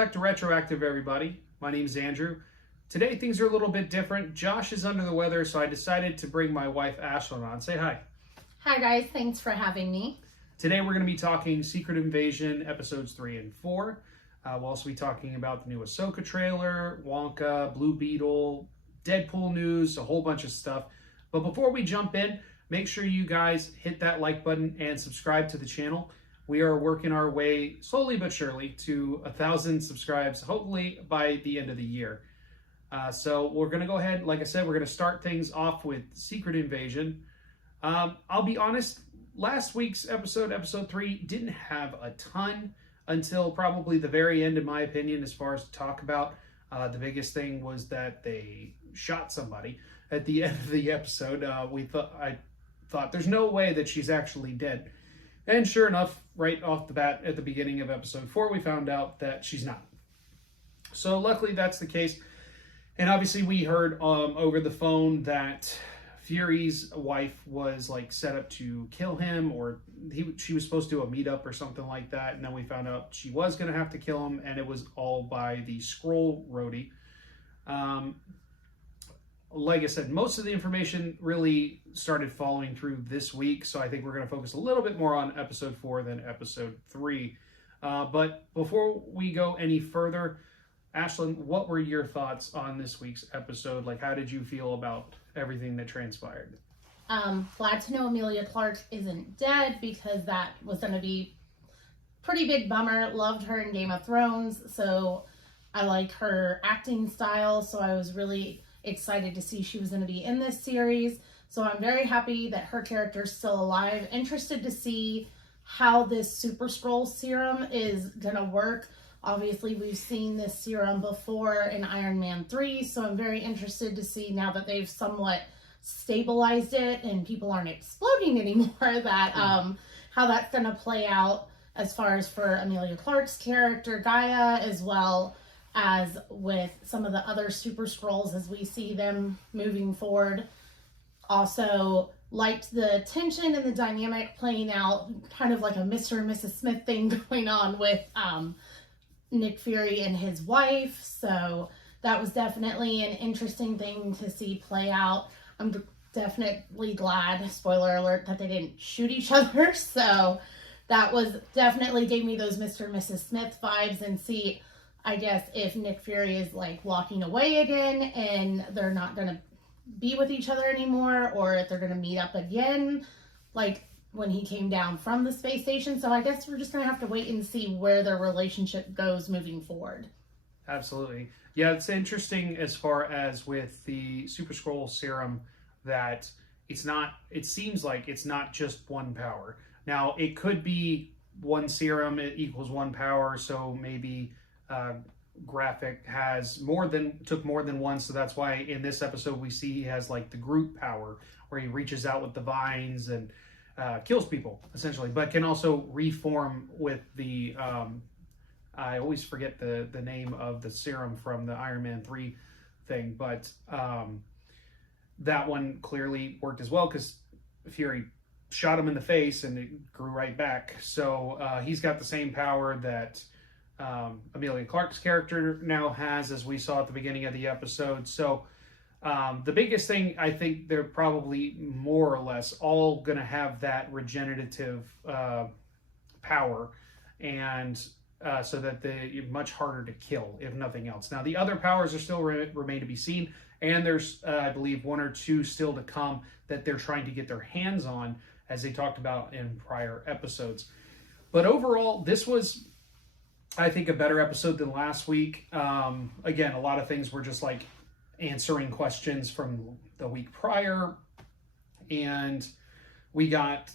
back to Retroactive, everybody. My name is Andrew. Today things are a little bit different. Josh is under the weather, so I decided to bring my wife Ashlyn on. Say hi. Hi guys, thanks for having me. Today we're going to be talking Secret Invasion episodes 3 and 4. We'll also be talking about the new Ahsoka trailer, Wonka, Blue Beetle, Deadpool news, a whole bunch of stuff. But before we jump in, make sure you guys hit that like button and subscribe to the channel. We are working our way slowly but surely to 1,000 subscribes, hopefully by the end of the year. So we're going to go ahead, like I said, we're going to start things off with Secret Invasion. I'll be honest, last week's episode 3, didn't have a ton until probably the very end, in my opinion, as far as to talk about. The biggest thing was that they shot somebody at the end of the episode. I thought there's no way that she's actually dead. And sure enough, right off the bat at the beginning of episode 4, we found out that she's not. So luckily that's the case. And obviously we heard over the phone that Fury's wife was like set up to kill him, or she was supposed to do a meetup or something like that. And then we found out she was going to have to kill him, and it was all by the Skrull Rhodey. Like I said, most of the information really started following through this week, so I think we're going to focus a little bit more on episode 4 than episode 3. But before we go any further, Ashlyn, what were your thoughts on this week's episode? Like, how did you feel about everything that transpired? Glad to know Emilia Clarke isn't dead, because that was going to be pretty big bummer. Loved her in Game of Thrones, so I like her acting style, so I was really excited to see she was going to be in this series. So I'm very happy that her character's still alive. Interested to see how this Super Skrull serum is going to work. Obviously, we've seen this serum before in Iron Man 3, so I'm very interested to see, now that they've somewhat stabilized it and people aren't exploding anymore, that how that's going to play out as far as for Emilia Clarke's character, Gaia, as well as with some of the other Super Skrulls as we see them moving forward. Also liked the tension and the dynamic playing out, kind of like a Mr. and Mrs. Smith thing going on with Nick Fury and his wife. So that was definitely an interesting thing to see play out. I'm definitely glad, spoiler alert, that they didn't shoot each other. So that was definitely gave me those Mr. and Mrs. Smith vibes, and see, I guess, if Nick Fury is like walking away again and they're not going to be with each other anymore, or if they're going to meet up again, like when he came down from the space station. So I guess we're just going to have to wait and see where their relationship goes moving forward. Absolutely. Yeah, it's interesting as far as with the Super Skrull serum that it seems like it's not just one power. Now, it could be one serum, it equals one power, so maybe Graphic took more than one, so that's why in this episode we see he has like the Groot power, where he reaches out with the vines and kills people essentially, but can also reform with the I always forget the name of the serum from the Iron Man 3 thing, but that one clearly worked as well, because Fury shot him in the face and it grew right back. So he's got the same power that Emilia Clarke's character now has, as we saw at the beginning of the episode. So the biggest thing, I think they're probably more or less all going to have that regenerative power, and so that they're much harder to kill, if nothing else. Now, the other powers are still remain to be seen, and there's, I believe, 1 or 2 still to come that they're trying to get their hands on, as they talked about in prior episodes. But overall, this was, I think, a better episode than last week. Again, a lot of things were just like answering questions from the week prior, and we got,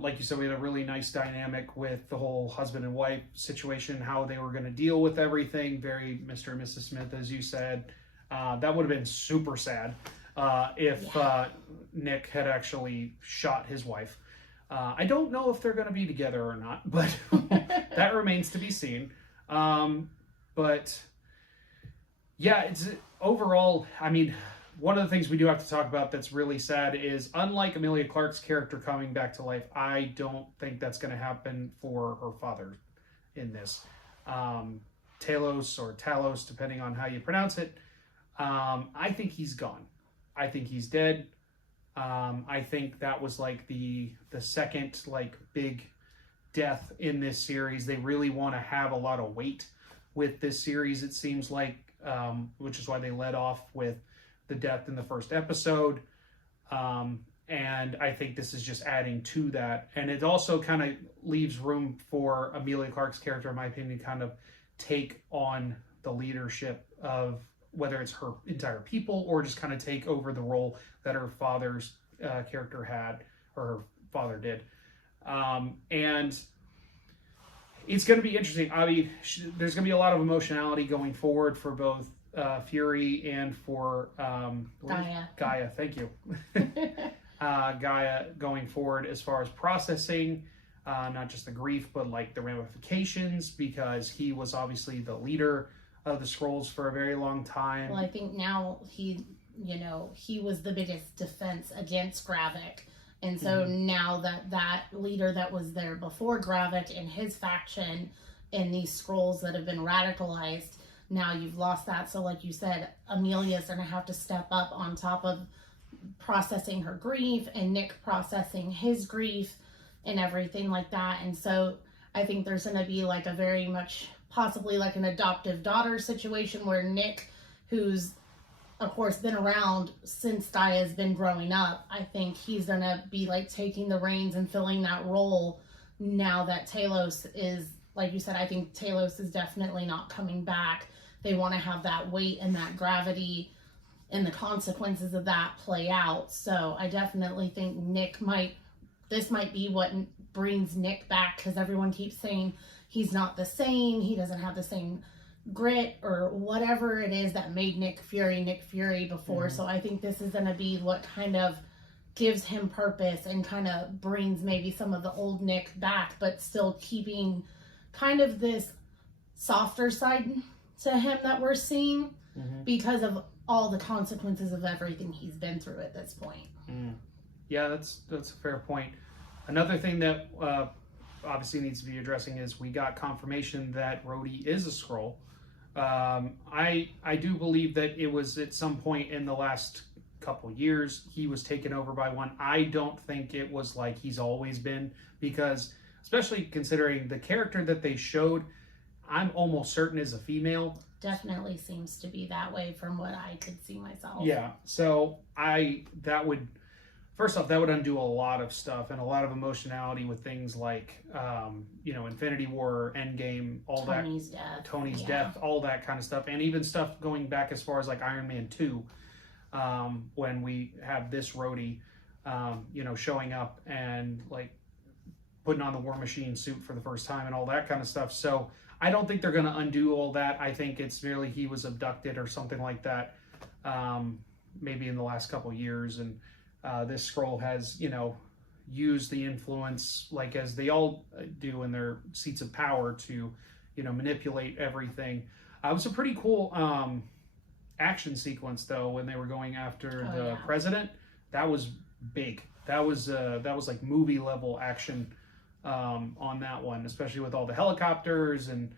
like you said, we had a really nice dynamic with the whole husband and wife situation, how they were going to deal with everything. Very Mr. and Mrs. Smith, as you said. That would have been super sad if Nick had actually shot his wife. I don't know if they're going to be together or not, but that remains to be seen. But yeah, it's overall, I mean, one of the things we do have to talk about that's really sad is, unlike Emilia Clarke's character coming back to life, I don't think that's going to happen for her father in this. Talos or Talos, depending on how you pronounce it. I think he's gone. I think he's dead. I think that was like the second like big death in this series. They really want to have a lot of weight with this series, it seems like, which is why they led off with the death in the first episode. And I think this is just adding to that. And it also kind of leaves room for Emilia Clarke's character, in my opinion, kind of take on the leadership of whether it's her entire people or just kind of take over the role that her father's character had, or her father did. And it's going to be interesting. I mean, there's going to be a lot of emotionality going forward for both Fury and for Gaia. Gaia, thank you. Gaia going forward as far as processing not just the grief, but like the ramifications, because he was obviously the leader of the Skrulls for a very long time. Well, I think now he was the biggest defense against Gravik. And so now that leader that was there before Gravik and his faction and these Skrulls that have been radicalized, now you've lost that. So like you said, Emilia's going to have to step up on top of processing her grief and Nick processing his grief and everything like that. And so I think there's going to be like a very much possibly like an adoptive daughter situation where Nick, who's of course been around since Gaia's been growing up, I think he's going to be like taking the reins and filling that role now that Talos is, like you said, I think Talos is definitely not coming back. They want to have that weight and that gravity and the consequences of that play out. So I definitely think this might be what brings Nick back, because everyone keeps saying he's not the same, he doesn't have the same grit or whatever it is that made Nick Fury before. So I think this is going to be what kind of gives him purpose and kind of brings maybe some of the old Nick back, but still keeping kind of this softer side to him that we're seeing because of all the consequences of everything he's been through at this point. Yeah, that's a fair point. Another thing that obviously needs to be addressing is we got confirmation that Rhodey is a Skrull. I do believe that it was at some point in the last couple years he was taken over by one. I don't think it was like he's always been, because especially considering the character that they showed, I'm almost certain is a female. Definitely seems to be that way from what I could see myself. Yeah, so that would undo a lot of stuff and a lot of emotionality with things like, Infinity War, Endgame, all Tony's that. Death. Tony's death, all that kind of stuff. And even stuff going back as far as like Iron Man 2, when we have this Rhodey, showing up and like putting on the War Machine suit for the first time and all that kind of stuff. So I don't think they're going to undo all that. I think it's merely he was abducted or something like that, maybe in the last couple of years. And this Skrull has, used the influence, like as they all do in their seats of power, to, manipulate everything. It was a pretty cool action sequence, though, when they were going after the president. That was big. That was like movie level action on that one, especially with all the helicopters and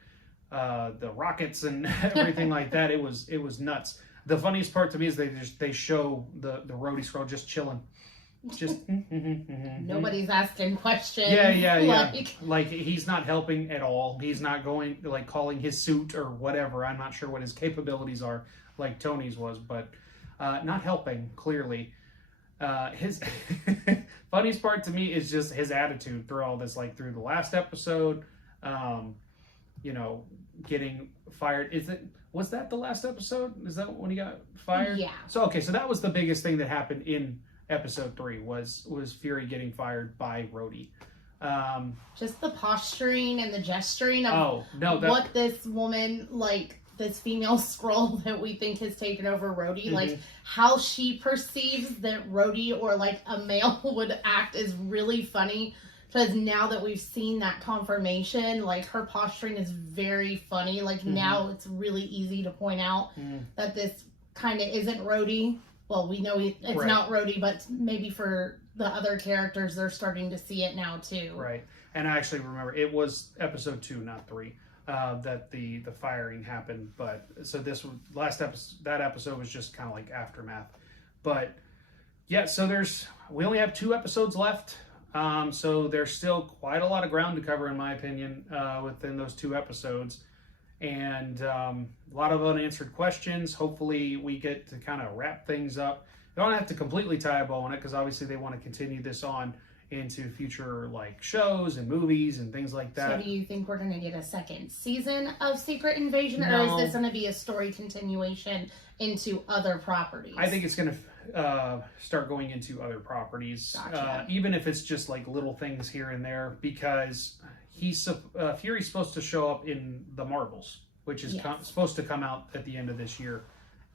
the rockets and everything like that. It was nuts. The funniest part to me is they show the Rhodey Skrull just chilling, just nobody's asking questions. Yeah. Like he's not helping at all. He's not going like calling his suit or whatever. I'm not sure what his capabilities are, like Tony's was, but not helping clearly. His funniest part to me is just his attitude through all this, like through the last episode, getting fired. Was that the last episode? Is that when he got fired? Yeah. So that was the biggest thing that happened in episode 3 was Fury getting fired by Rhodey. Just the posturing and the gesturing of what this woman, like this female Skrull that we think has taken over Rhodey, like how she perceives that Rhodey or like a male would act is really funny. Because now that we've seen that confirmation, like her posturing is very funny. Like now it's really easy to point out that this kind of isn't Rhodey. Well, we know it's not Rhodey, but maybe for the other characters, they're starting to see it now too. Right. And I actually remember it was episode 2, not 3. that the firing happened. But so this last episode, that episode was just kind of like aftermath. But yeah, so we only have 2 episodes left. So there's still quite a lot of ground to cover, in my opinion, within those 2 episodes. And a lot of unanswered questions. Hopefully we get to kind of wrap things up. They don't have to completely tie a bow on it, because obviously they want to continue this on into future like shows and movies and things like that. So do you think we're going to get a second season of Secret Invasion, No. or is this going to be a story continuation into other properties? I think it's going to start going into other properties, Gotcha. even if it's just like little things here and there, because Fury's supposed to show up in the Marvels, which is Yes. supposed to come out at the end of this year,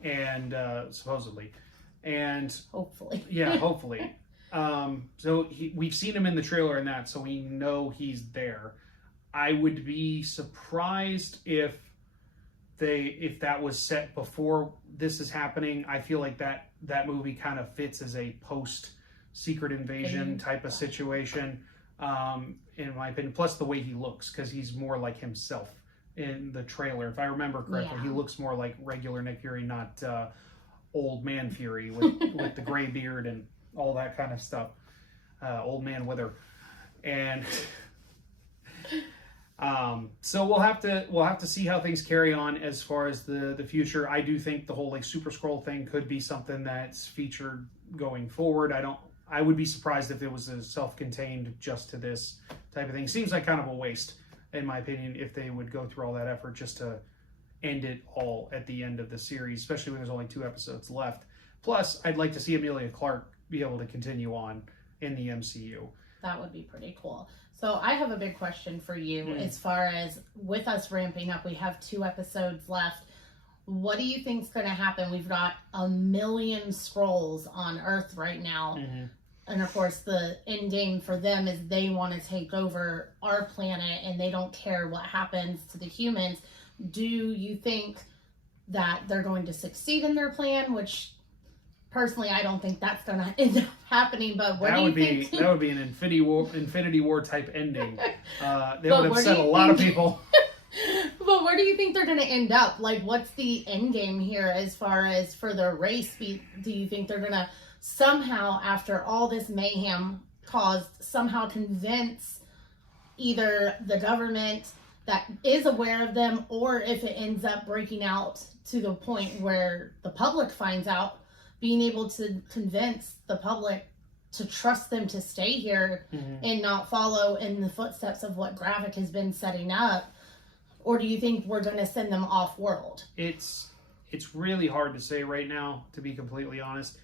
and supposedly, and Hopefully. yeah, hopefully. So we've seen him in the trailer and that, so we know he's there. I would be surprised if that was set before this is happening. I feel like that movie kind of fits as a post Secret Invasion type of situation, in my opinion. Plus the way he looks, because he's more like himself in the trailer. If I remember correctly, Yeah. he looks more like regular Nick Fury, not old man Fury with the gray beard and all that kind of stuff. Old man Wither. And so we'll have to see how things carry on as far as the future. I do think the whole like Super Scroll thing could be something that's featured going forward. I would be surprised if it was a self-contained just to this type of thing. Seems like kind of a waste, in my opinion, if they would go through all that effort just to end it all at the end of the series, especially when there's only 2 episodes left. Plus, I'd like to see Emilia Clarke be able to continue on in the MCU. That would be pretty cool. So I have a big question for you as far as with us ramping up. We have 2 episodes left. What do you think's going to happen? We've got 1 million scrolls on Earth right now. Mm-hmm. And of course, the end game for them is they want to take over our planet and they don't care what happens to the humans. Do you think that they're going to succeed in their plan? Which, personally, I don't think that's going to end up happening. But what do you think? That would be an Infinity War type ending. They But would where upset do a you lot of think- people. But where do you think they're going to end up? Like, what's the end game here as far as for their race? Do you think they're going to somehow, after all this mayhem caused, somehow convince either the government that is aware of them, or if it ends up breaking out to the point where the public finds out, being able to convince the public to trust them to stay here and not follow in the footsteps of what Gravik has been setting up? Or do you think we're going to send them off world? It's really hard to say right now, to be completely honest.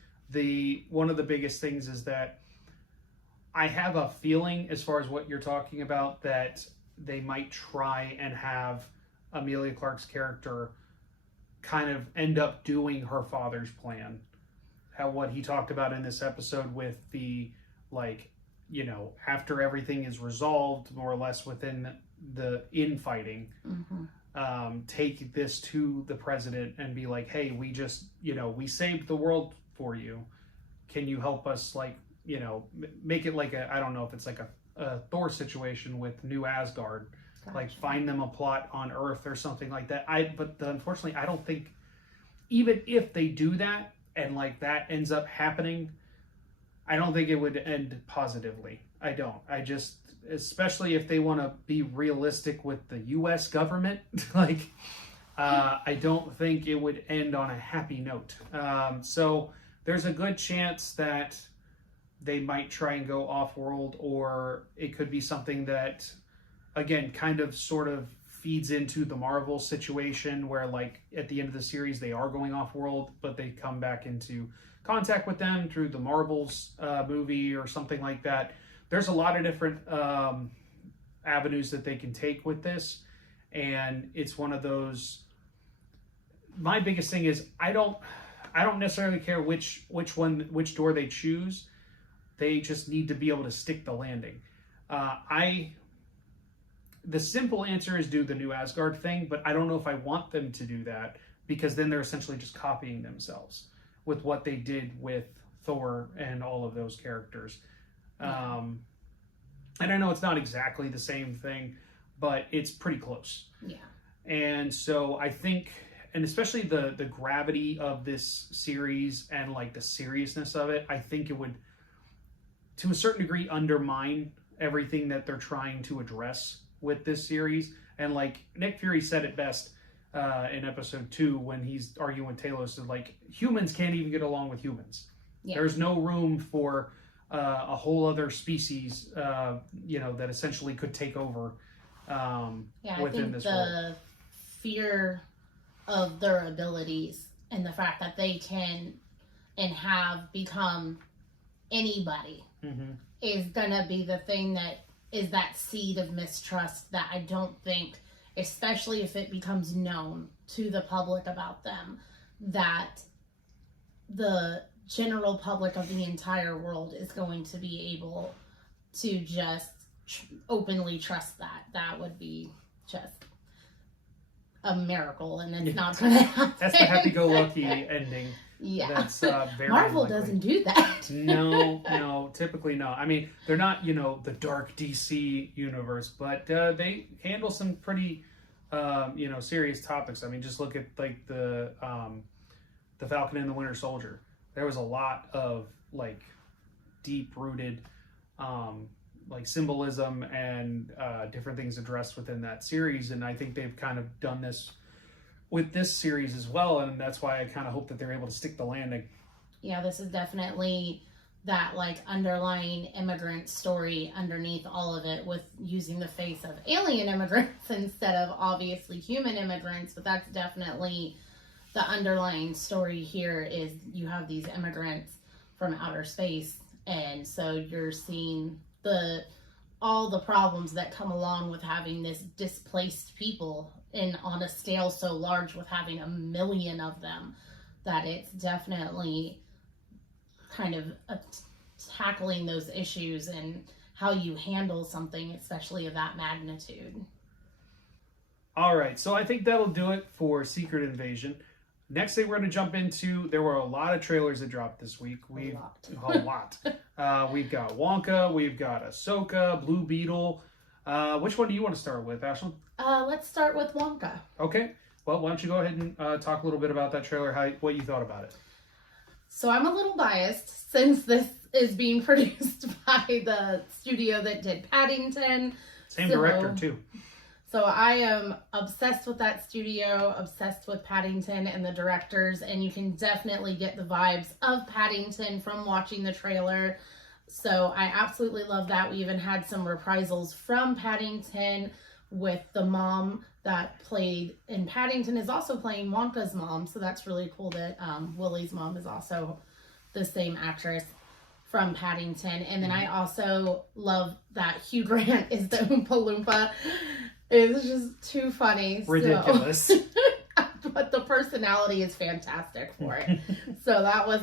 One of the biggest things is that I have a feeling, as far as what you're talking about, that they might try and have Emilia Clarke's character kind of end up doing her father's plan. What he talked about in this episode with the, like, you know, after everything is resolved, more or less within the infighting, take this to the president and be like, hey, we just, you know, we saved the world for you. Can you help us, like, you know, make it like I don't know if it's like a Thor situation with New Asgard. Gotcha. Like find them a plot on Earth or something like that. Unfortunately, I don't think, even if they do that and like that ends up happening, I don't think it would end positively. I don't. I just, especially if they want to be realistic with the U.S. government, like, I don't think it would end on a happy note. So there's a good chance that they might try and go off-world, or it could be something that, again, kind of sort of feeds into the Marvel situation where, like, at the end of the series, they are going off-world, but they come back into contact with them through the Marvels movie or something like that. There's a lot of different avenues that they can take with this, and it's one of those. My biggest thing is I don't necessarily care which door they choose. They just need to be able to stick the landing. The simple answer is do the New Asgard thing, but I don't know if I want them to do that, because then they're essentially just copying themselves with what they did with Thor and all of those characters. And I know it's not exactly the same thing, but it's pretty close. Yeah. And so I think, and especially the gravity of this series and like the seriousness of it, I think it would, to a certain degree, undermine everything that they're trying to address with this series. And like Nick Fury said it best in episode 2 when he's arguing with Talos, is like, humans can't even get along with humans. Yeah. There's no room for a whole other species, that essentially could take over I within think this the world. fear of their abilities and the fact that they can and have become anybody Mm-hmm. is gonna be the thing that is that seed of mistrust that I don't think, especially if it becomes known to the public about them, that the general public of the entire world is going to be able to just openly trust that. That would be just a miracle, and it's not going to happen. That's the happy-go-lucky ending. Yeah. That's very Marvel unlikely. doesn't do that. No, typically not. I mean, they're not, the dark DC universe, but they handle some pretty, serious topics. I mean, just look at like the Falcon and the Winter Soldier. There was a lot of like deep-rooted, like symbolism and different things addressed within that series, and I think they've kind of done this with this series as well, and that's why I kind of hope that they're able to stick the landing. Yeah, this is definitely that like underlying immigrant story underneath all of it, with using the face of alien immigrants instead of obviously human immigrants. But that's definitely the underlying story here, is you have these immigrants from outer space, and so you're seeing all the problems that come along with having this displaced people, and on a scale so large with having 1 million of them, that it's definitely kind of tackling those issues and how you handle something, especially of that magnitude. All right, so I think that'll do it for Secret Invasion. Next thing we're going to jump into, there were a lot of trailers that dropped this week. A lot. We've got Wonka, we've got Ahsoka, Blue Beetle. Which one do you want to start with, Ashlyn? Let's start with Wonka. Okay. Well, why don't you go ahead and talk a little bit about that trailer, what you thought about it. So I'm a little biased since this is being produced by the studio that did Paddington. Same director, too. So I am obsessed with that studio, obsessed with Paddington and the directors, and you can definitely get the vibes of Paddington from watching the trailer. So I absolutely love that. We even had some reprisals from Paddington, with the mom that played in Paddington is also playing Wonka's mom. So that's really cool that Willie's mom is also the same actress from Paddington. And then I also love that Hugh Grant is the Oompa Loompa. It's just too funny. Ridiculous. So, but the personality is fantastic for it. So that was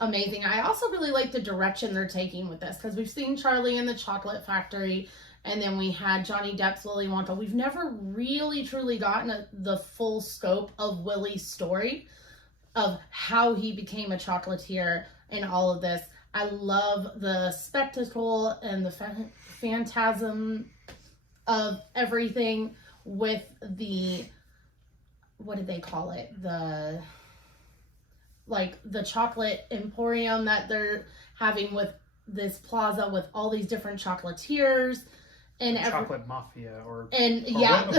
amazing. I also really like the direction they're taking with this, because we've seen Charlie and the Chocolate Factory, and then we had Johnny Depp's Willy Wonka. We've never really truly gotten the full scope of Willy's story, of how he became a chocolatier and all of this. I love the spectacle and the phantasm of everything with the, what did they call it? The chocolate emporium that they're having with this plaza with all these different chocolatiers and chocolate mafia or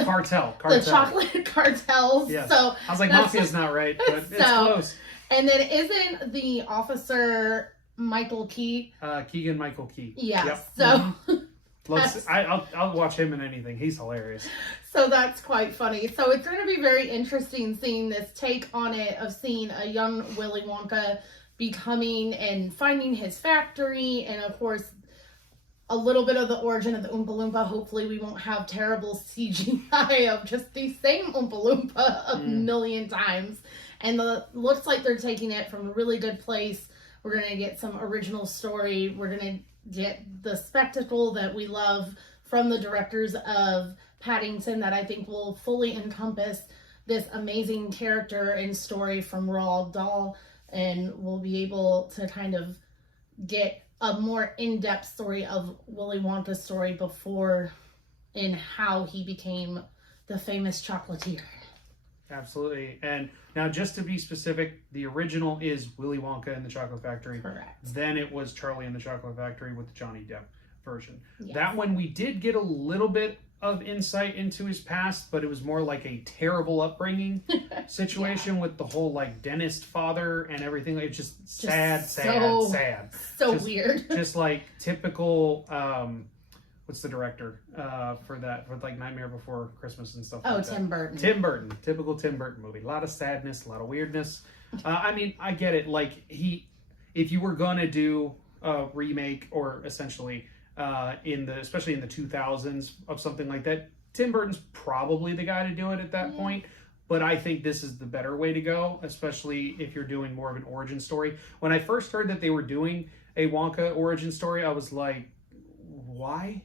cartel. The chocolate cartels. Yes. So I was like, mafia's not right, but it's close. And then isn't the officer Michael Key? Keegan-Michael Key. Yeah. Yep. So I'll watch him in anything. He's hilarious. So that's quite funny. So it's going to be very interesting seeing this take on it, of seeing a young Willy Wonka becoming and finding his factory, and of course a little bit of the origin of the Oompa Loompa. Hopefully we won't have terrible CGI of just the same Oompa Loompa a million times. And looks like they're taking it from a really good place. We're going to get some original story. We're going to get the spectacle that we love from the directors of Paddington, that I think will fully encompass this amazing character and story from Roald Dahl, and we'll be able to kind of get a more in-depth story of Willy Wonka's story before in how he became the famous chocolatier. Absolutely. And now, just to be specific, the original is Willy Wonka and the Chocolate Factory. Correct. Then it was Charlie and the Chocolate Factory with the Johnny Depp version. Yes. That one we did get a little bit of insight into his past, but it was more like a terrible upbringing situation with the whole like dentist father and everything. It's just sad. So Just- weird. Just like typical. What's the director for that? For like Nightmare Before Christmas and stuff. Oh, like that. Tim Burton. Tim Burton, typical Tim Burton movie. A lot of sadness, a lot of weirdness. I mean, I get it. Like if you were gonna do a remake or essentially especially in the 2000s of something like that, Tim Burton's probably the guy to do it at that point. But I think this is the better way to go, especially if you're doing more of an origin story. When I first heard that they were doing a Wonka origin story, I was like, why?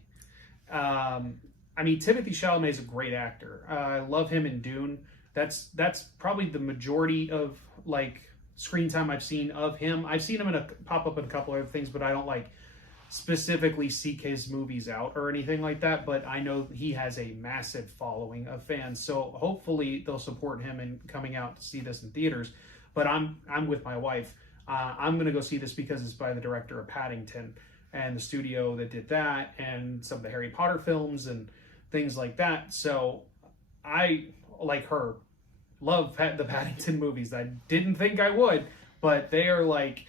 I mean, Timothée Chalamet is a great actor. I love him in Dune. That's probably the majority of like screen time I've seen of him. I've seen him pop up in a couple other things, but I don't like specifically seek his movies out or anything like that. But I know he has a massive following of fans, so hopefully they'll support him in coming out to see this in theaters. But I'm with my wife. I'm gonna go see this because it's by the director of Paddington and the studio that did that, and some of the Harry Potter films and things like that. So I, like her, love the Paddington movies. I didn't think I would, but they are like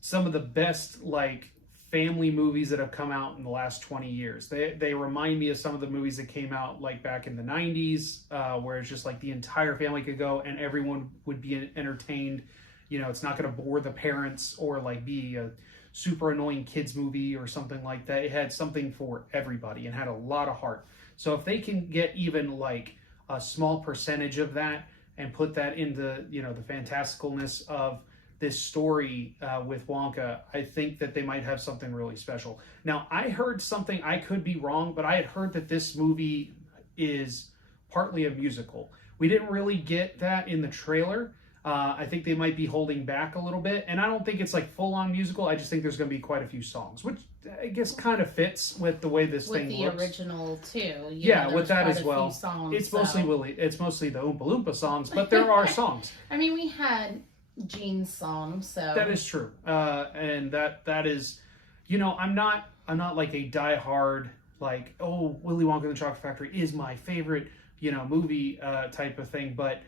some of the best like family movies that have come out in the last 20 years. They remind me of some of the movies that came out like back in the 90s, where it's just like the entire family could go and everyone would be entertained. You know, it's not going to bore the parents or like be a super annoying kids movie or something like that. It had something for everybody and had a lot of heart. So if they can get even like a small percentage of that and put that into, you know, the fantasticalness of this story with Wonka, I think that they might have something really special. Now, I heard something, I could be wrong, but I had heard that this movie is partly a musical. We didn't really get that in the trailer. I think they might be holding back a little bit, and I don't think it's like full-on musical. I just think there's going to be quite a few songs, which I guess kind of fits with the way this thing looks. With the original too. Yeah, with that as well. Songs, it's mostly It's mostly the Oompa Loompa songs, but there are songs. I mean, we had Gene's song, so that is true, and that is, you know, I'm not like a diehard like, oh, Willy Wonka and the Chocolate Factory is my favorite, you know, movie type of thing, but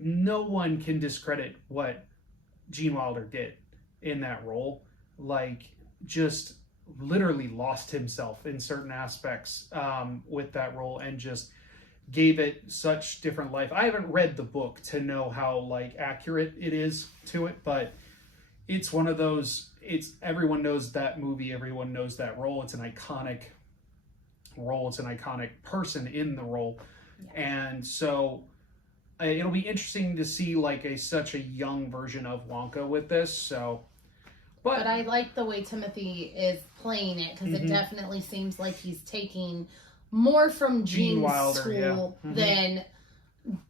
no one can discredit what Gene Wilder did in that role. Like, just literally lost himself in certain aspects with that role and just gave it such different life. I haven't read the book to know how like accurate it is to it, but it's one of those, everyone knows that movie, everyone knows that role. It's an iconic role, it's an iconic person in the role. Yeah. And so it'll be interesting to see like such a young version of Wonka with this. So, but I like the way Timothy is playing it, because it definitely seems like he's taking more from Gene's Wilder, school than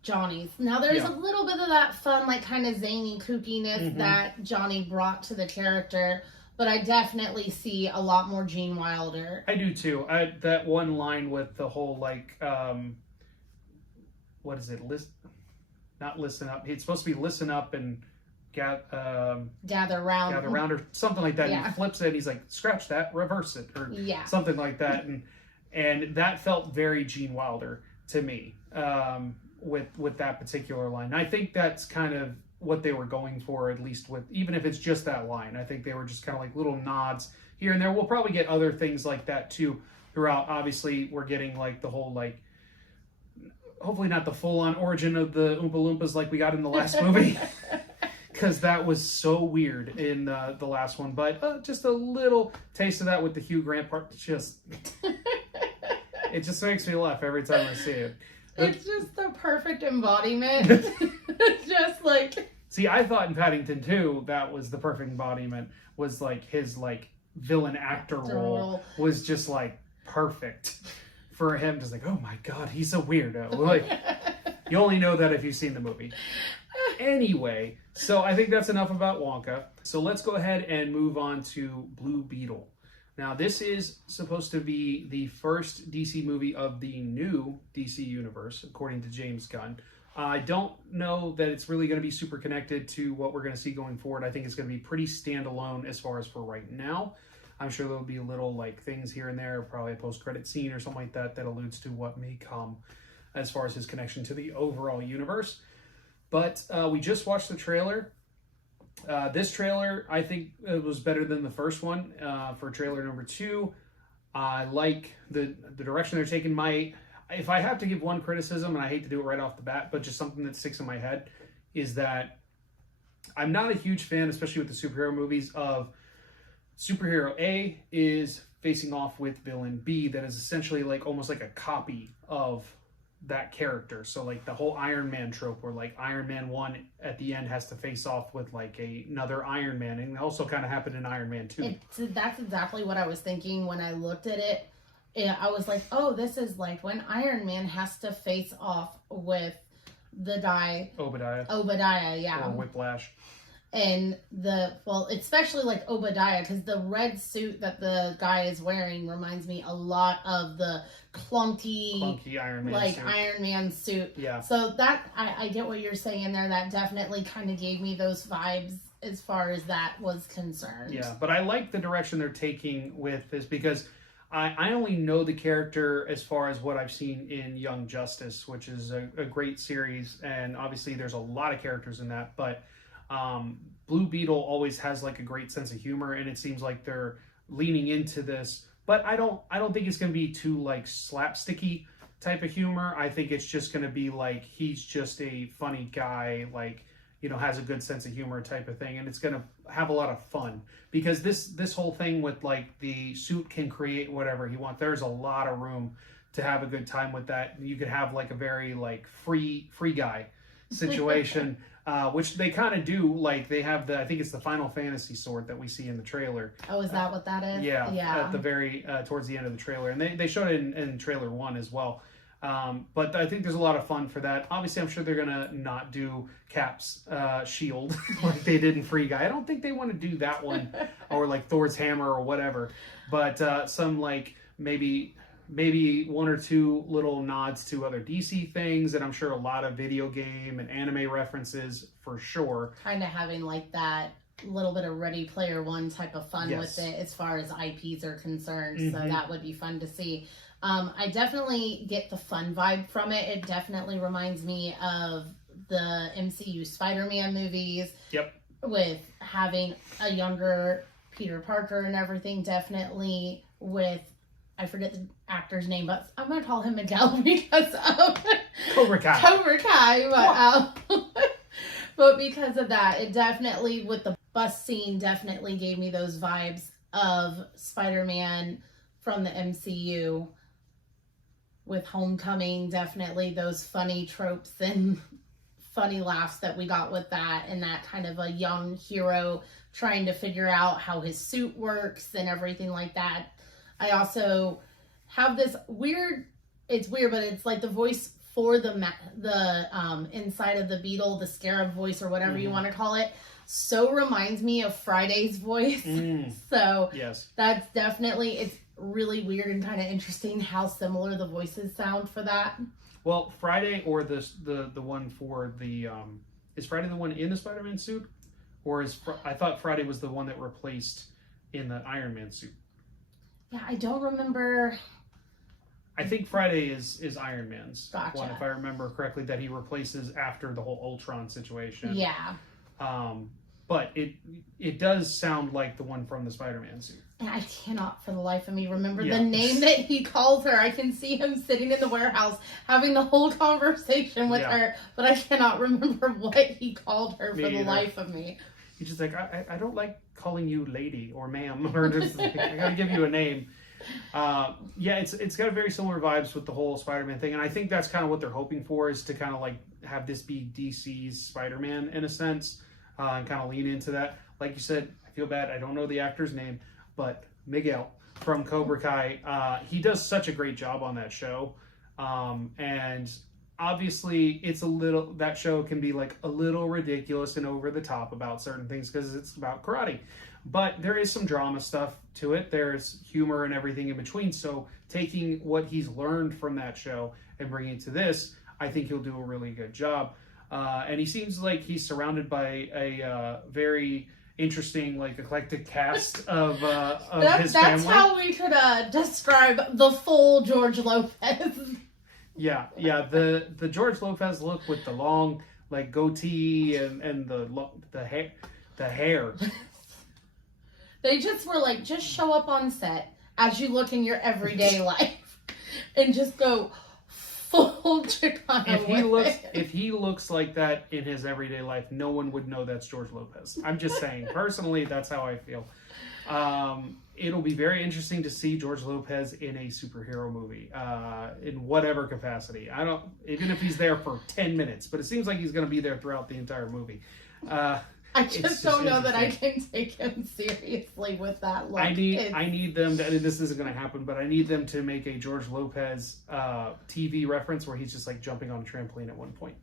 Johnny's. Now there's a little bit of that fun, like kind of zany kookiness that Johnny brought to the character, but I definitely see a lot more Gene Wilder. I do too. That one line with the whole like, what is it? Not listen up. It's supposed to be listen up and gather round or something like that. Yeah. He flips it and he's like, scratch that, reverse it, or something like that. And that felt very Gene Wilder to me with that particular line. I think that's kind of what they were going for, at least with, even if it's just that line. I think they were just kind of like little nods here and there. We'll probably get other things like that too throughout. Obviously, we're getting like the whole like, hopefully not the full-on origin of the Oompa Loompas like we got in the last movie, because that was so weird in the last one. But just a little taste of that with the Hugh Grant part. It just makes me laugh every time I see it. It's just the perfect embodiment. Just like... See, I thought in Paddington 2, that was the perfect embodiment, was like his like villain actor role was just like perfect for him. Just like, oh my God, he's a weirdo. Like, you only know that if you've seen the movie. Anyway, so I think that's enough about Wonka. So let's go ahead and move on to Blue Beetle. Now, this is supposed to be the first DC movie of the new DC universe, according to James Gunn. I don't know that it's really going to be super connected to what we're going to see going forward. I think it's going to be pretty standalone as far as for right now. I'm sure there'll be little like things here and there, probably a post-credit scene or something like that that alludes to what may come as far as his connection to the overall universe. But we just watched the trailer. This trailer, I think, it was better than the first one for trailer number 2. I like the direction they're taking. If I have to give one criticism, and I hate to do it right off the bat, but just something that sticks in my head, is that I'm not a huge fan, especially with the superhero movies, of superhero A is facing off with villain B that is essentially like almost like a copy of that character. So like the whole Iron Man trope where like Iron Man 1 at the end has to face off with like another Iron Man, and it also kind of happened in Iron Man 2. That's exactly what I was thinking when I looked at it. I was like, oh, this is like when Iron Man has to face off with the guy Obadiah, yeah, or Whiplash. And especially like Obadiah, because the red suit that the guy is wearing reminds me a lot of the clunky Iron Man like suit. Iron Man suit. Yeah. So that I get what you're saying there. That definitely kind of gave me those vibes as far as that was concerned. Yeah, but I like the direction they're taking with this because I only know the character as far as what I've seen in Young Justice, which is a great series, and obviously there's a lot of characters in that, but Blue Beetle always has like a great sense of humor, and it seems like they're leaning into this. But I don't think it's going to be too like slapsticky type of humor. I think it's just going to be like he's just a funny guy, like, you know, has a good sense of humor type of thing, and it's going to have a lot of fun because this whole thing with like the suit can create whatever he wants. There's a lot of room to have a good time with that. You could have like a very like free guy situation. Which they kind of do, like they have I think it's the Final Fantasy sword that we see in the trailer. Oh, is that what that is? Yeah. At the very, towards the end of the trailer. And they showed it in trailer 1 as well. But I think there's a lot of fun for that. Obviously, I'm sure they're going to not do Cap's shield like they did in Free Guy. I don't think they want to do that one or like Thor's hammer or whatever. But some like maybe one or two little nods to other DC things, and I'm sure a lot of video game and anime references for sure. Kind of having like that little bit of Ready Player One type of fun with it as far as IPs are concerned. Mm-hmm. So that would be fun to see. I definitely get the fun vibe from it. It definitely reminds me of the MCU Spider-Man movies. Yep. With having a younger Peter Parker and everything, definitely with, I forget the actor's name, but I'm going to call him Miguel because of Cobra Kai. Cobra Kai, but because of that, it definitely, with the bus scene, definitely gave me those vibes of Spider-Man from the MCU. With Homecoming, definitely those funny tropes and funny laughs that we got with that, and that kind of a young hero trying to figure out how his suit works and everything like that. I also have this it's weird, but it's like the voice for the inside of the Beetle, the Scarab voice or whatever you want to call it, so reminds me of Friday's voice. So yes, that's definitely, it's really weird and kind of interesting how similar the voices sound for that. Well, Friday or the one for the is Friday the one in the Spider-Man suit, or I thought Friday was the one that replaced in the Iron Man suit. Yeah, I don't remember. I think Friday is Iron Man's one, if I remember correctly, that he replaces after the whole Ultron situation. Yeah. But it does sound like the one from the Spider-Man suit. And I cannot for the life of me remember the name that he calls her. I can see him sitting in the warehouse having the whole conversation with her, but I cannot remember what he called her for the life of me. He's just like, I don't like calling you lady or ma'am, or just like, I gotta give you a name. It's got very similar vibes with the whole Spider-Man thing, and I think that's kind of what they're hoping for, is to kind of like have this be DC's Spider-Man in a sense, and kind of lean into that. Like you said, I feel bad, I don't know the actor's name, but Miguel from Cobra Kai, he does such a great job on that show, and obviously it's that show can be like a little ridiculous and over the top about certain things because it's about karate, But there is some drama stuff to it. There's humor and everything in between. So taking what he's learned from that show and bringing it to this, I think he'll do a really good job. And he seems like he's surrounded by a very interesting, like, eclectic cast of his that's family. how we could describe the full George Lopez. Yeah. The George Lopez look with the long, like, goatee and the hair. They just were like, just show up on set as you look in your everyday life and just go full Chicano. If he looks like that in his everyday life, no one would know that's George Lopez. I'm just saying, personally, that's how I feel. It'll be very interesting to see George Lopez in a superhero movie, in whatever capacity. Even if he's there for 10 minutes, but it seems like he's going to be there throughout the entire movie. I just don't know that I can take him seriously with that look. I need them to, and this isn't going to happen, but I need them to make a George Lopez TV reference where he's just like jumping on a trampoline at one point.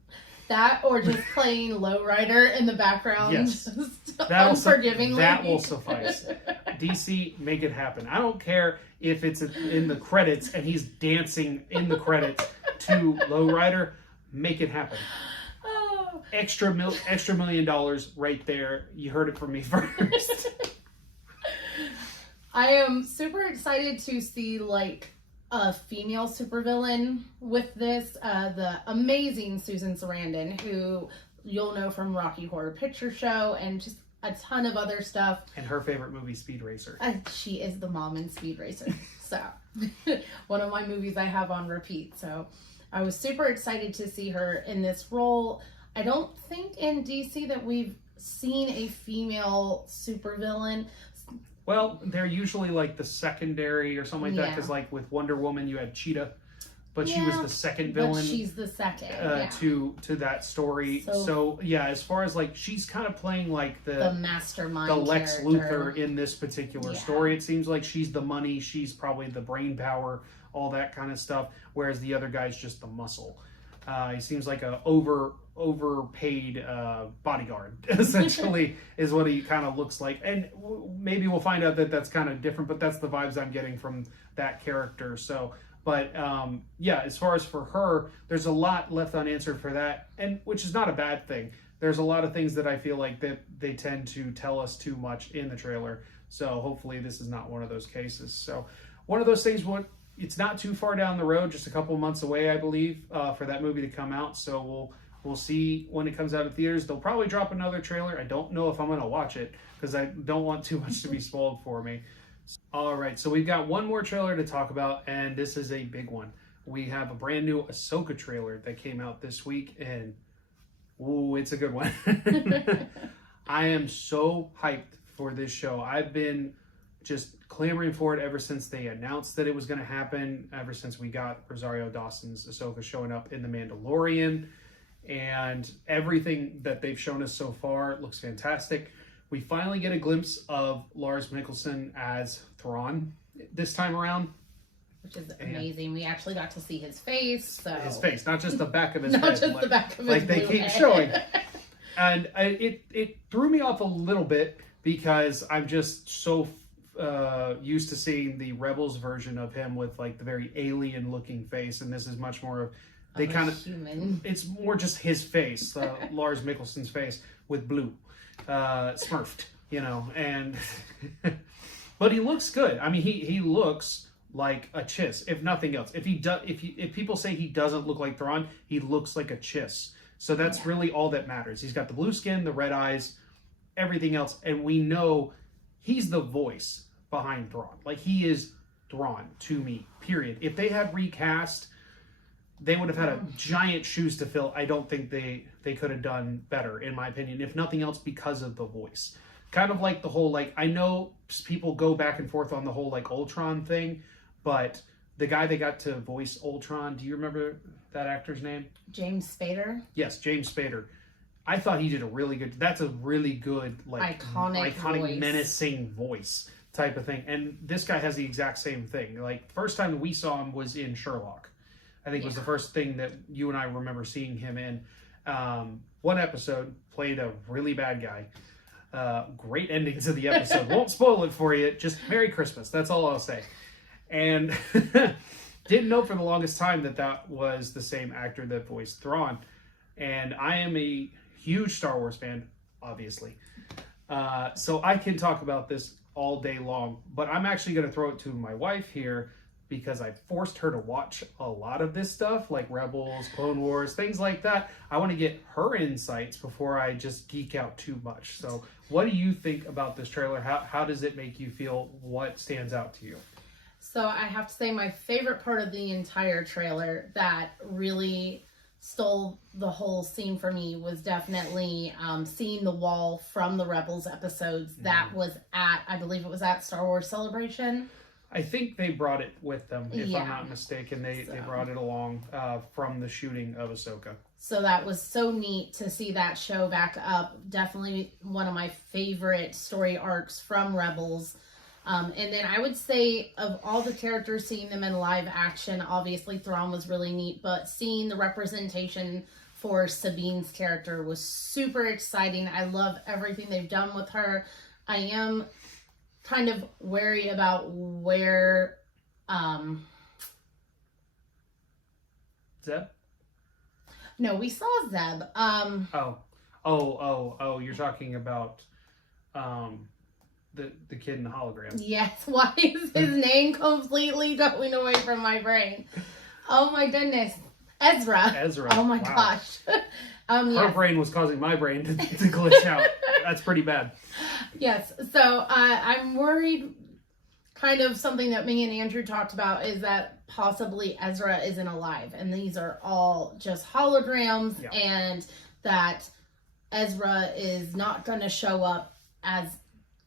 That, or just playing Lowrider in the background. Yes. Unforgivingly. That will suffice. DC, make it happen. I don't care if it's in the credits and he's dancing in the credits to Lowrider. Make it happen. Extra $1 million right there. You heard it from me first. I am super excited to see like a female supervillain with this. The amazing Susan Sarandon, who you'll know from Rocky Horror Picture Show and just a ton of other stuff. And her favorite movie, Speed Racer. She is the mom in Speed Racer. So one of my movies I have on repeat. So I was super excited to see her in this role. I don't think in DC that we've seen a female supervillain. Well, they're usually like the secondary or something like that, because like with Wonder Woman you had Cheetah, but she was the second villain. But she's the second to that story. So yeah, as far as like she's kind of playing like the mastermind, the Lex character. Luthor in this particular story. It seems like she's the money, she's probably the brain power, all that kind of stuff, whereas the other guy's just the muscle. He seems like a overpaid bodyguard, essentially, is what he kind of looks like. And maybe we'll find out that that's kind of different, but that's the vibes I'm getting from that character. So, but yeah, as far as for her, there's a lot left unanswered for that, and which is not a bad thing. There's a lot of things that I feel like that they tend to tell us too much in the trailer. So hopefully this is not one of those cases. So one of those things, it's not too far down the road, just a couple months away, I believe, for that movie to come out. So we'll see when it comes out of theaters. They'll probably drop another trailer. I don't know if I'm going to watch it because I don't want too much to be spoiled for me. All right, so we've got one more trailer to talk about, and this is a big one. We have a brand new Ahsoka trailer that came out this week, and ooh, it's a good one. I am so hyped for this show. I've been just clamoring for it ever since they announced that it was going to happen, ever since we got Rosario Dawson's Ahsoka showing up in The Mandalorian, and everything that they've shown us so far looks fantastic. We finally get a glimpse of Lars Mikkelsen as Thrawn this time around, which is amazing. We actually got to see his face. So his face, not just the back of his not head, just the back of his like they keep head. showing. And it threw me off a little bit because I'm just so used to seeing the Rebels version of him with like the very alien looking face, and this is much more of they kind of human. It's more just his face, Lars Mikkelsen's face with blue, smurfed, and but he looks good. I mean, he looks like a Chiss, if nothing else. If people say he doesn't look like Thrawn, he looks like a Chiss. So that's really all that matters. He's got the blue skin, the red eyes, everything else, and we know he's the voice behind Thrawn. Like, he is Thrawn to me, period. If they had recast, they would have had a giant shoes to fill. I don't think they could have done better, in my opinion, if nothing else because of the voice. Kind of like the whole, like, I know people go back and forth on the whole, like, Ultron thing, but the guy they got to voice Ultron, do you remember that actor's name? James Spader? Yes, James Spader. I thought he did a really good, that's a really good, like, iconic voice. Menacing voice type of thing. And this guy has the exact same thing. Like, first time we saw him was in Sherlock. I think was the first thing that you and I remember seeing him in. One episode, played a really bad guy. Great ending to the episode. Won't spoil it for you. Just Merry Christmas. That's all I'll say. And didn't know for the longest time that was the same actor that voiced Thrawn. And I am a huge Star Wars fan, obviously. So I can talk about this all day long. But I'm actually going to throw it to my wife here because I forced her to watch a lot of this stuff, like Rebels, Clone Wars, things like that. I want to get her insights before I just geek out too much. So what do you think about this trailer? How does it make you feel? What stands out to you? So I have to say my favorite part of the entire trailer that really stole the whole scene for me was definitely seeing the wall from the Rebels episodes that was at, I believe it was at Star Wars Celebration. I think they brought it with them, if I'm not mistaken. They brought it along from the shooting of Ahsoka. So that was so neat to see that show back up. Definitely one of my favorite story arcs from Rebels. And then I would say of all the characters, seeing them in live action, obviously Thrawn was really neat, but seeing the representation for Sabine's character was super exciting. I love everything they've done with her. I am kind of wary about where Zeb? No, we saw Zeb. You're talking about the kid in the hologram. Yes, why is his name completely going away from my brain? Oh my goodness. Ezra. Oh my gosh. Her brain was causing my brain to glitch out. That's pretty bad. Yes. So I'm worried, kind of something that me and Andrew talked about is that possibly Ezra isn't alive and these are all just holograms and that Ezra is not going to show up as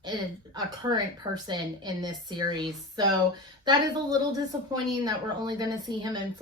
a current person in this series. So that is a little disappointing that we're only going to see him in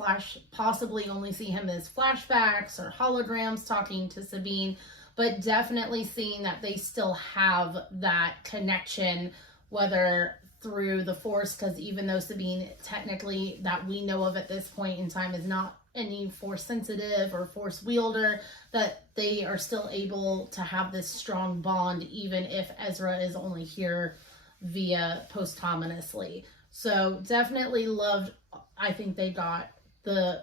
possibly only see him as flashbacks or holograms talking to Sabine, but definitely seeing that they still have that connection, whether through the Force, because even though Sabine technically that we know of at this point in time is not any Force sensitive or Force wielder, that they are still able to have this strong bond even if Ezra is only here via posthumously. So definitely loved, I think they got the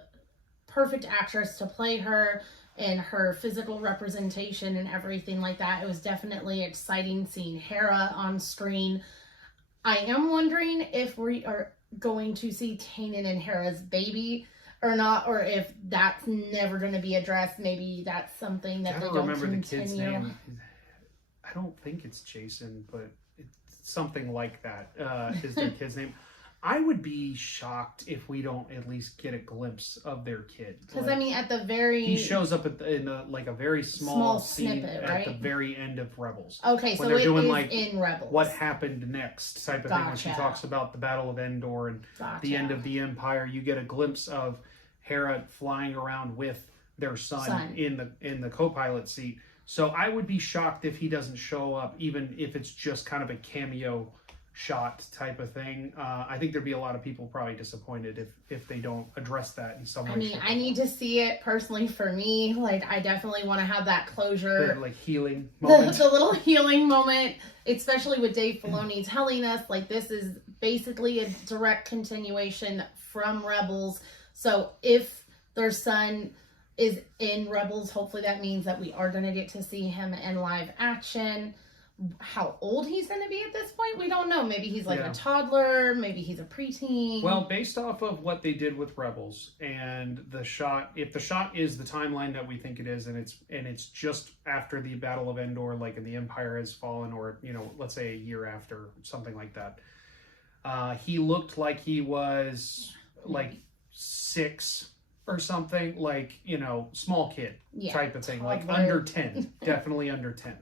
perfect actress to play her and her physical representation and everything like that. It was definitely exciting seeing Hera on screen. I am wondering if we are going to see Kanan and Hera's baby or not, or if that's never going to be addressed. Maybe that's something that they don't remember continue. The kid's name. I don't think it's Jason, but it's something like that. Is their kid's name? I would be shocked if we don't at least get a glimpse of their kid. Because I mean, at the very he shows up in a very small scene snippet, at the very end of Rebels. Okay, so it doing, is in Rebels. What happened next type of thing when she talks about the Battle of Endor and the end of the Empire. You get a glimpse of Hera flying around with their son. in the co-pilot seat. So I would be shocked if he doesn't show up, even if it's just kind of a cameo shot type of thing. I think there'd be a lot of people probably disappointed if they don't address that in some way. I mean, I need to see it personally for me. Like, I definitely want to have that closure. The healing moment. The little healing moment, especially with Dave Filoni telling us, like, this is basically a direct continuation from Rebels. So if their son is in Rebels, hopefully that means that we are going to get to see him in live action. How old he's going to be at this point, we don't know. Maybe he's like a toddler, maybe he's a preteen. Well, based off of what they did with Rebels and the shot, if the shot is the timeline that we think it is, and it's just after the Battle of Endor, like in the Empire has fallen, or let's say a year after, something like that, he looked like he was like 6 or something, like small kid type of thing, toddler. Like under 10, definitely under 10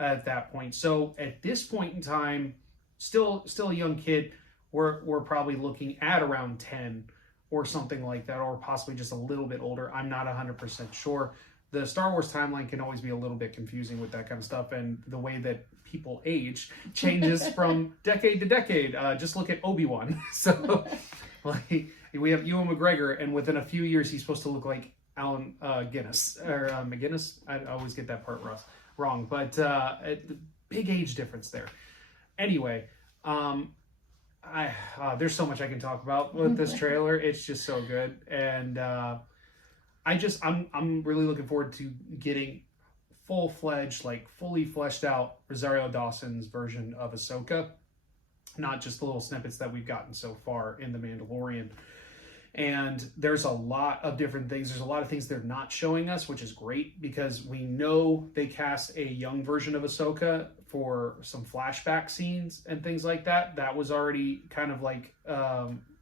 at that point. So at this point in time, still a young kid, we're probably looking at around 10 or something like that, or possibly just a little bit older. I'm not 100% sure. The Star Wars timeline can always be a little bit confusing with that kind of stuff, and the way that people age changes from decade to decade. Just look at Obi-Wan. So like we have Ewan McGregor, and within a few years he's supposed to look like Allen Guinness or McGinnis. I always get that part wrong, but big age difference there. Anyway, there's so much I can talk about with this trailer. It's just so good, and I'm really looking forward to getting full-fledged, like fully fleshed out Rosario Dawson's version of Ahsoka, not just the little snippets that we've gotten so far in The Mandalorian. And there's a lot of different things. There's a lot of things they're not showing us, which is great because we know they cast a young version of Ahsoka for some flashback scenes and things like that. That was already kind of like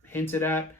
hinted at.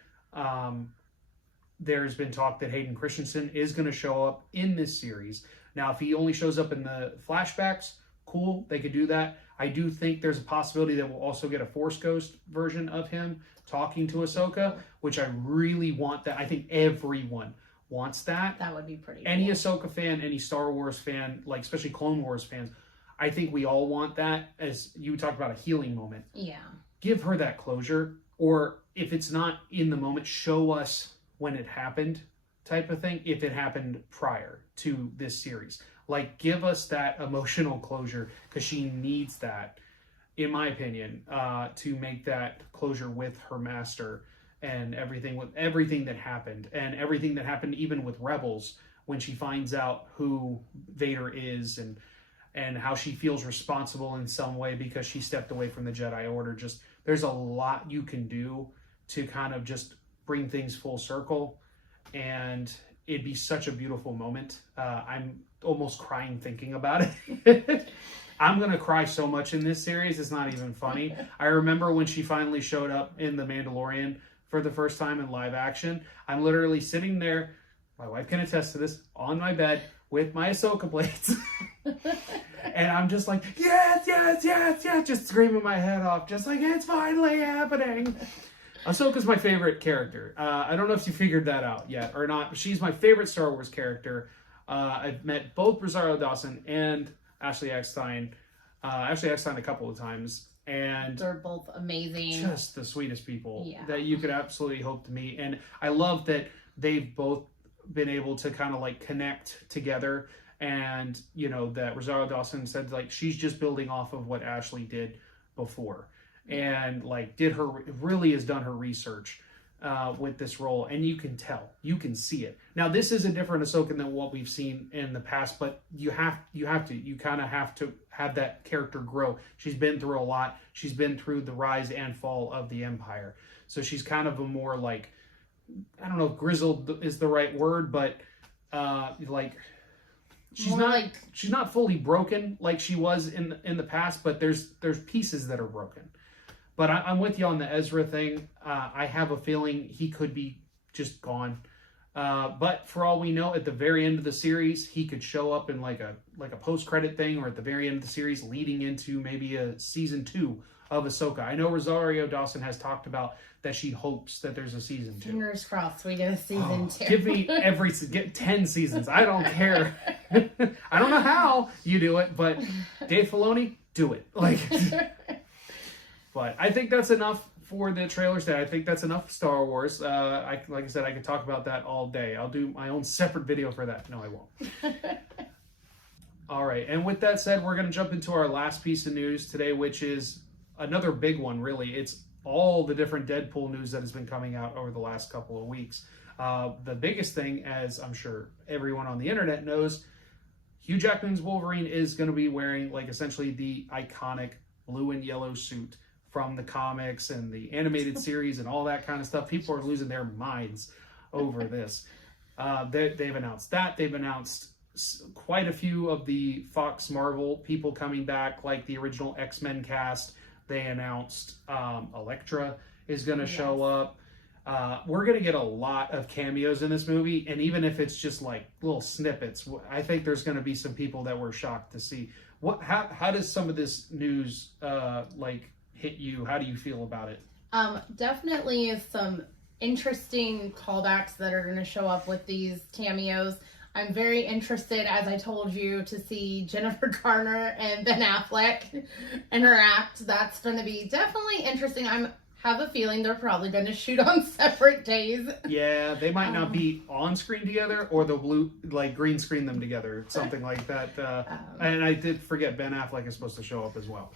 There's been talk that Hayden Christensen is going to show up in this series. Now, if he only shows up in the flashbacks, cool, they could do that. I do think there's a possibility that we'll also get a Force Ghost version of him talking to Ahsoka, which I really want that. I think everyone wants that. That would be pretty Any cool. Ahsoka fan, any Star Wars fan, like especially Clone Wars fans, I think we all want that. As you talked about, a healing moment. Yeah. Give her that closure, or if it's not in the moment, show us when it happened type of thing, if it happened prior to this series. Like, give us that emotional closure, because she needs that, in my opinion, to make that closure with her master and everything that happened, and everything that happened even with Rebels, when she finds out who Vader is and how she feels responsible in some way because she stepped away from the Jedi Order. Just, there's a lot you can do to kind of just bring things full circle, and it'd be such a beautiful moment. I'm almost crying thinking about it. I'm gonna cry so much in this series, it's not even funny. I remember when she finally showed up in The Mandalorian for the first time in live action. I'm literally sitting there, my wife can attest to this, on my bed with my Ahsoka blades. And I'm just like, yes, yes, yes, yes, just screaming my head off, just like, it's finally happening. Ahsoka's my favorite character. I don't know if you figured that out yet or not. She's my favorite Star Wars character. I've met both Rosario Dawson and Ashley Eckstein. Ashley Eckstein a couple of times. And they're both amazing. Just the sweetest people Yeah. that you could absolutely hope to meet. And I love that they've both been able to kind of like connect together. And, you know, that Rosario Dawson said like she's just building off of what Ashley did before. And like really has done her research with this role, and you can tell, you can see it. Now this is a different Ahsoka than what we've seen in the past, but you kind of have to have that character grow. She's been through a lot. She's been through the rise and fall of the Empire, so she's kind of a more like, I don't know if grizzled is the right word, but like she's not fully broken like she was in the past, but there's pieces that are broken. But I'm with you on the Ezra thing. I have a feeling he could be just gone. But for all we know, at the very end of the series, he could show up in like a post-credit thing, or at the very end of the series leading into maybe a season 2 of Ahsoka. I know Rosario Dawson has talked about that she hopes that there's a season 2. Fingers crossed we get a season 2. Give me get 10 seasons. I don't care. I don't know how you do it, but Dave Filoni, do it. Like... But I think that's enough for the trailers today. I think that's enough Star Wars. Like I said, I could talk about that all day. I'll do my own separate video for that. No, I won't. All right. And with that said, we're going to jump into our last piece of news today, which is another big one, really. It's all the different Deadpool news that has been coming out over the last couple of weeks. The biggest thing, as I'm sure everyone on the internet knows, Hugh Jackman's Wolverine is going to be wearing like essentially the iconic blue and yellow suit from the comics and the animated series and all that kind of stuff. People are losing their minds over this. They've announced that. They've announced quite a few of the Fox Marvel people coming back, like the original X-Men cast. They announced Elektra is going to show up. We're going to get a lot of cameos in this movie, and even if it's just like little snippets, I think there's going to be some people that we're shocked to see. How does some of this news hit you? How do you feel about it? Definitely some interesting callbacks that are going to show up with these cameos. I'm very interested, as I told you, to see Jennifer Garner and Ben Affleck interact. That's going to be definitely interesting. I'm have a feeling they're probably going to shoot on separate days. Yeah, they might not be on screen together, or they'll green screen them together, something like that. And I did forget Ben Affleck is supposed to show up as well.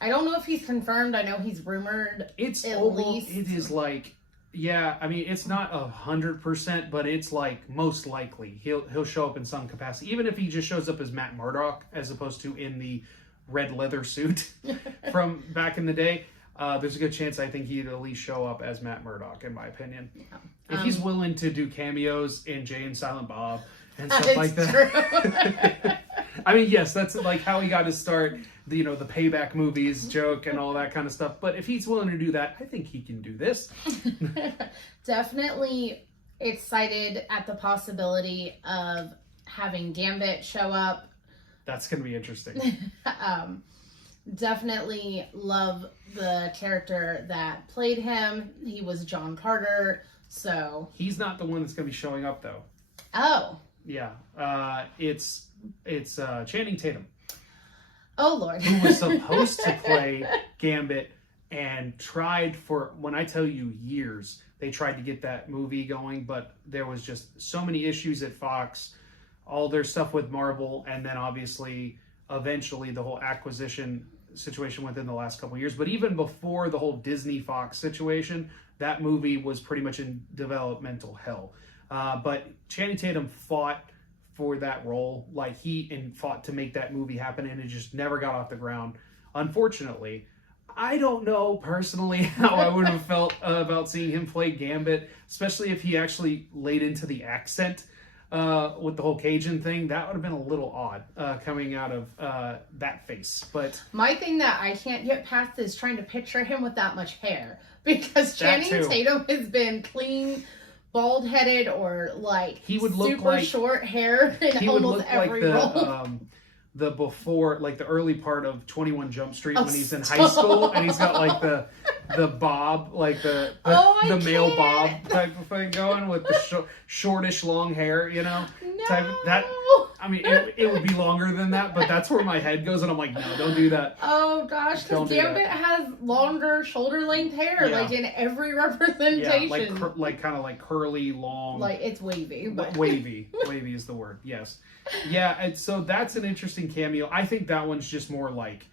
I don't know if he's confirmed. I know he's rumored. It's at almost, least. it is like, yeah, I mean, it's not 100%, but it's like most likely he'll show up in some capacity, even if he just shows up as Matt Murdock as opposed to in the red leather suit from back in the day. There's a good chance I think he'd at least show up as Matt Murdock, in my opinion. Yeah. If he's willing to do cameos in Jay and Silent Bob and stuff like that. I mean, yes, that's like how he got his start, the Payback movies joke and all that kind of stuff. But if he's willing to do that, I think he can do this. Definitely excited at the possibility of having Gambit show up. That's going to be interesting. Definitely love the character that played him. He was John Carter, so... He's not the one that's going to be showing up, though. Oh. Yeah. It's Channing Tatum. Oh, Lord. Who was supposed to play Gambit and tried for, when I tell you years, they tried to get that movie going, but there was just so many issues at Fox, all their stuff with Marvel, and then obviously... eventually the whole acquisition situation within the last couple of years. But even before the whole Disney Fox situation, that movie was pretty much in developmental hell. But Channing Tatum fought for that role, like fought to make that movie happen, and it just never got off the ground. Unfortunately, I don't know personally how I would have felt about seeing him play Gambit, especially if he actually laid into the accent. With the whole Cajun thing, that would have been a little odd coming out of that face. But my thing that I can't get past is trying to picture him with that much hair, because Channing Tatum has been clean, bald-headed, or like he would look super like, short hair in almost every role. The before, like the early part of 21 Jump Street when he's in high school, and he's got like the bob, like the male bob type of thing going with the shortish long hair, No. Type of, that. I mean, it would be longer than that, but that's where my head goes, and I'm like, no, don't do that. Oh gosh, because Gambit has longer shoulder length hair, like in every representation. Yeah, like kind of like curly, long. Like it's wavy, but wavy is the word. Yes, yeah. And so that's an interesting cameo. I think that one's just more like,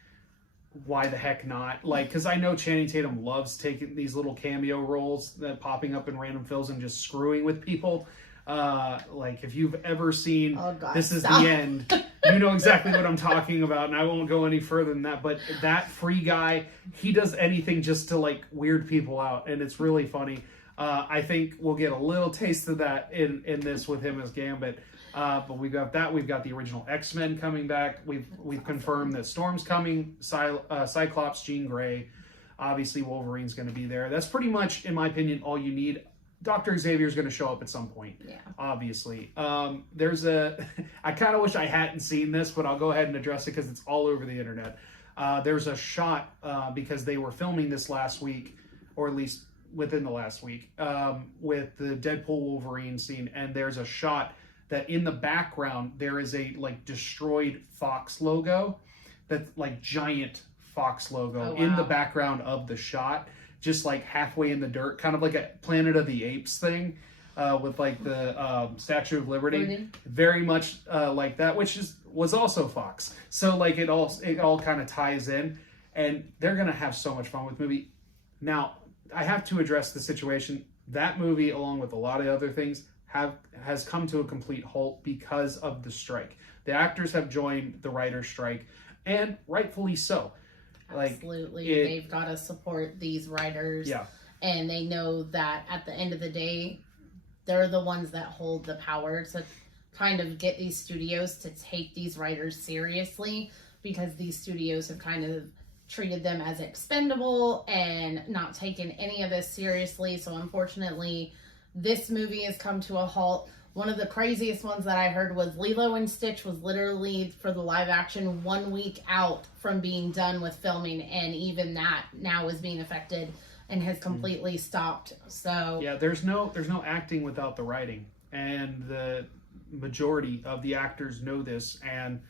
why the heck not? Like, because I know Channing Tatum loves taking these little cameo roles that popping up in random films and just screwing with people. Like if you've ever seen This Is the End, you know exactly what I'm talking about, and I won't go any further than that. But that Free Guy, he does anything just to like weird people out, and it's really funny. I think we'll get a little taste of that in this with him as Gambit. But we've got that. We've got the original X-Men coming back. We've confirmed that Storm's coming. Cyclops, Jean Grey. Obviously, Wolverine's going to be there. That's pretty much, in my opinion, all you need. Dr. Xavier's going to show up at some point. Yeah. Obviously. There's I kind of wish I hadn't seen this, but I'll go ahead and address it because it's all over the internet. There's a shot, because they were filming this last week, or at least within the last week, with the Deadpool Wolverine scene, and there's a shot that in the background there is a like destroyed Fox logo, that's like giant Fox logo in the background of the shot, just like halfway in the dirt, kind of like a Planet of the Apes thing, with like the Statue of Liberty, very much like that, which was also Fox. So like it all kind of ties in, and they're gonna have so much fun with the movie. Now I have to address the situation. That movie, along with a lot of other things, has come to a complete halt because of the strike. The actors have joined the writer's strike, and rightfully so. Absolutely. They've got to support these writers. Yeah. And they know that at the end of the day, they're the ones that hold the power to kind of get these studios to take these writers seriously, because these studios have kind of treated them as expendable and not taken any of this seriously. So unfortunately, this movie has come to a halt. One of the craziest ones that I heard was Lilo and Stitch was literally, for the live action, 1 week out from being done with filming, and even that now is being affected and has completely stopped. So yeah, there's no acting without the writing, and the majority of the actors know this. And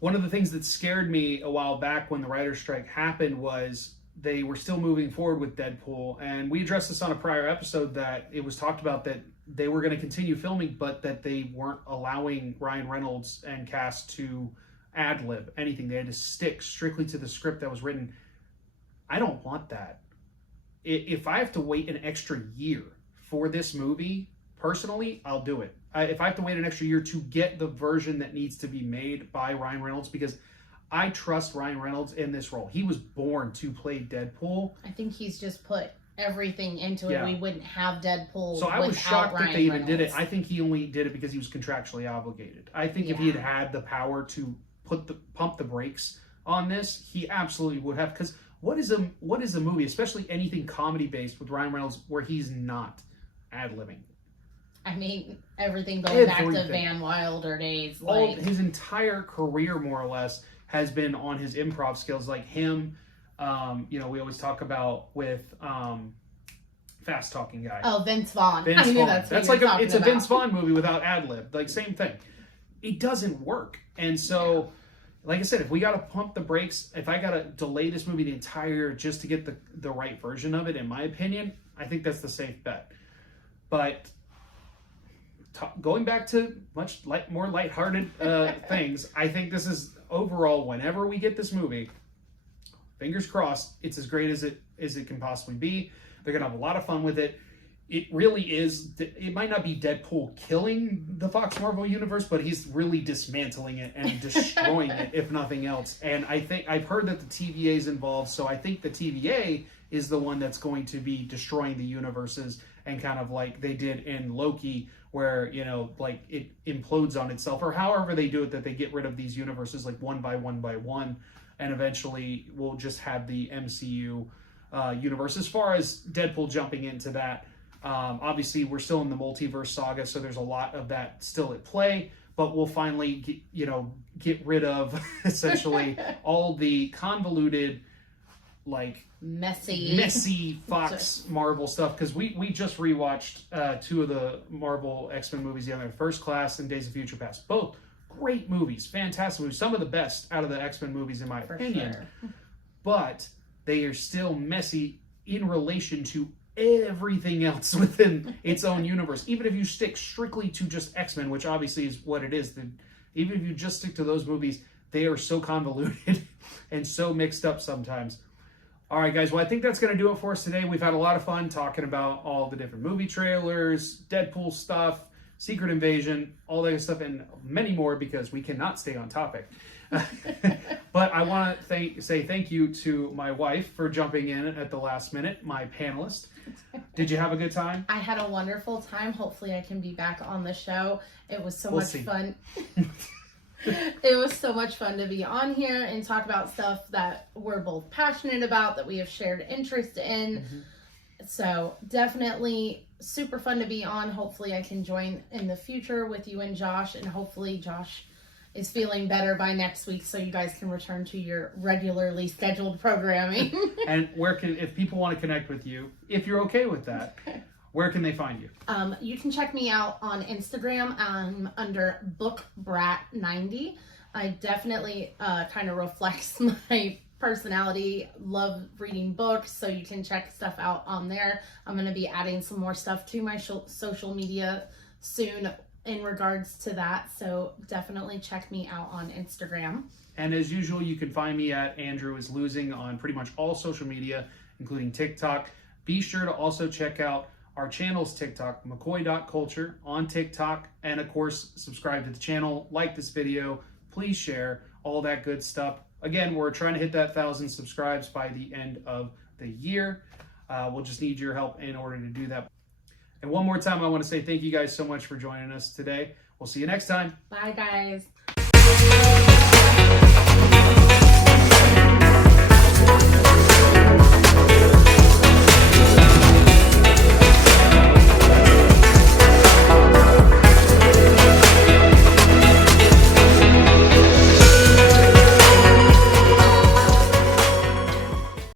one of the things that scared me a while back when the writer's strike happened was they were still moving forward with Deadpool. And we addressed this on a prior episode that it was talked about that they were going to continue filming, but that they weren't allowing Ryan Reynolds and cast to ad-lib anything. They had to stick strictly to the script that was written. I don't want that. If I have to wait an extra year for this movie, personally, I'll do it. If I have to wait an extra year to get the version that needs to be made by Ryan Reynolds, because I trust Ryan Reynolds in this role. He was born to play Deadpool. I think he's just put everything into it. Yeah. We wouldn't have Deadpool. So I was shocked that they even did it. Reynolds. I think he only did it because he was contractually obligated. I think if he had had the power to pump the brakes on this, he absolutely would have. Because what is a movie, especially anything comedy based with Ryan Reynolds, where he's not ad-libbing? I mean, everything going back to Everything. Van Wilder days. All Like, his entire career, more or less, has been on his improv skills. Like him, we always talk about with Fast Talking Guy. oh, Vince Vaughn. Vince I knew Vaughn. that's like what it's a Vince Vaughn movie without ad lib. Like same thing. It doesn't work. And so, like I said, if we got to pump the brakes, if I got to delay this movie the entire year just to get the right version of it, in my opinion, I think that's the safe bet. But going back to more lighthearted things, I think this is overall, whenever we get this movie, fingers crossed, it's as great as it can possibly be. They're gonna have a lot of fun with it. It really is. It might not be Deadpool killing the Fox Marvel universe, but he's really dismantling it and destroying it, if nothing else. And I think I've heard that the TVA is involved, so I think the TVA is the one that's going to be destroying the universes, and kind of like they did in Loki, where like it implodes on itself, or however they do it, that they get rid of these universes like one by one, and eventually we'll just have the MCU universe. As far as Deadpool jumping into that, obviously we're still in the multiverse saga, so there's a lot of that still at play, but we'll finally get rid of essentially all the convoluted, like messy Fox Marvel stuff, because we just rewatched two of the Marvel X-Men movies the other night, First Class and Days of Future Past. Both great movies, fantastic movies, some of the best out of the X-Men movies in my opinion. Sure. But they are still messy in relation to everything else within its own universe. Even if you stick strictly to just X-Men, which obviously is what it is, even if you just stick to those movies, they are so convoluted and so mixed up sometimes. All right, guys. Well, I think that's going to do it for us today. We've had a lot of fun talking about all the different movie trailers, Deadpool stuff, Secret Invasion, all that stuff, and many more, because we cannot stay on topic. But I want to say thank you to my wife for jumping in at the last minute, my panelist. Did you have a good time? I had a wonderful time. Hopefully I can be back on the show. It was so much fun. It was so much fun to be on here and talk about stuff that we're both passionate about, that we have shared interest in. Mm-hmm. So definitely super fun to be on. Hopefully I can join in the future with you and Josh, and hopefully Josh is feeling better by next week, so you guys can return to your regularly scheduled programming. And if people want to connect with you, if you're okay with that, where can they find you? You can check me out on Instagram under BookBrat90. I definitely kind of reflects my personality. Love reading books, so you can check stuff out on there. I'm going to be adding some more stuff to my social media soon in regards to that, so definitely check me out on Instagram. And as usual, you can find me at Andrew is Losing on pretty much all social media, including TikTok. Be sure to also check out our channel's TikTok, McCoy.culture on TikTok, and of course, subscribe to the channel, like this video, please share, all that good stuff. Again, we're trying to hit that 1,000 subscribes by the end of the year. We'll just need your help in order to do that. And one more time, I want to say thank you guys so much for joining us today. We'll see you next time. Bye, guys.